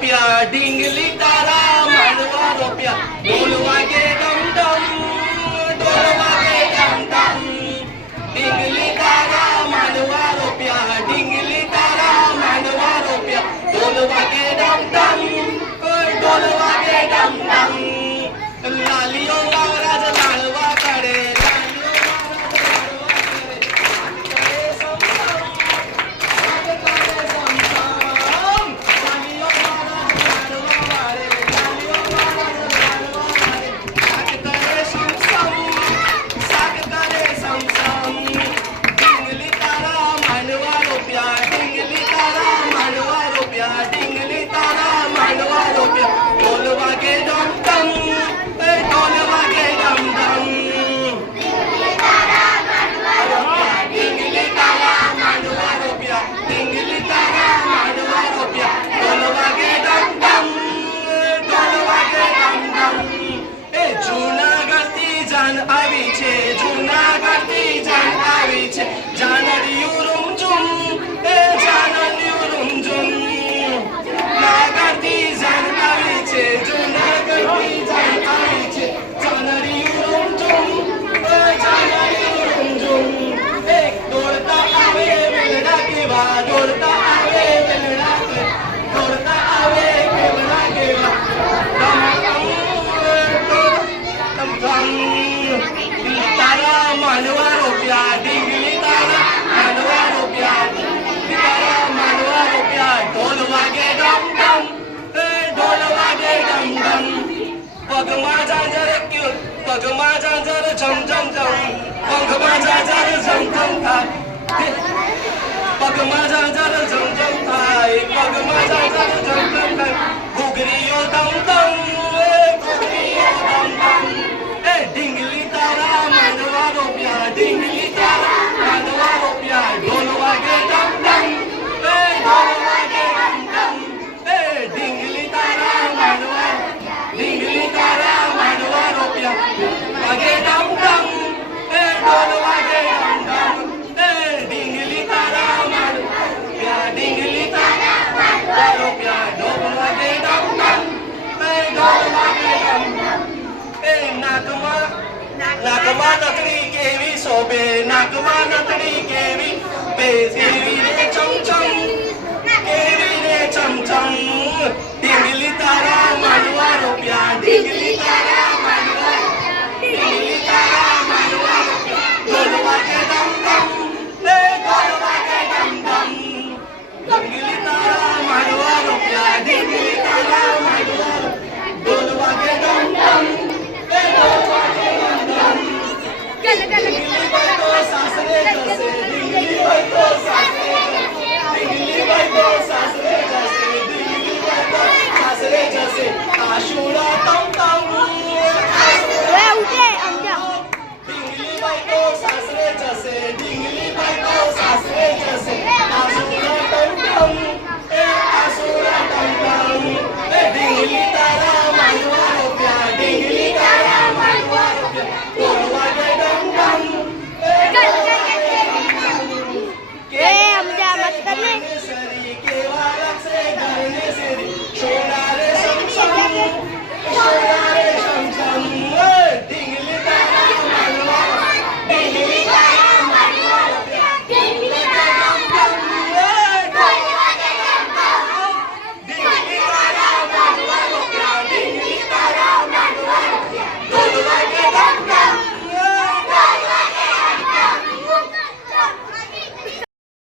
रुपया ढिंगली तारा मांडवा रुपया ढोल वागे डम डम ढोल वागे डम डम ढिंगली तारा मांडवा रुपया ढिंगली तारा मांडवा रुपया ढोल वागे डम डम ढोल वागे डम डम लालियो महाराज लालवा कडे पगमा जाजर झम झम झम पगमा जाजर झम झम थाय पगमा जाजर झम झम थाय पगमा जाजर झम झम थाय घुगरियो दम दम घुगरियो दम दम ए ढिंगली तारा मांडवा रुपया ढिंगली तारा मांडवा रुपया ढोल वागे डम डम ढोल वागे डम डम ढिंगली तारा मांडवा ढिंगली तारा मांडवा रुपया वागे डम डम ढोल वागे डम डम ढिंगली तारा मांडवा ढिंगली तारा मांडवा रुपया ढोल वागे डम डम ढोल वागे डम डम नाकमा नाकमा नकड़ी केवी सोबे नाकमा नकड़ी केवी बेसी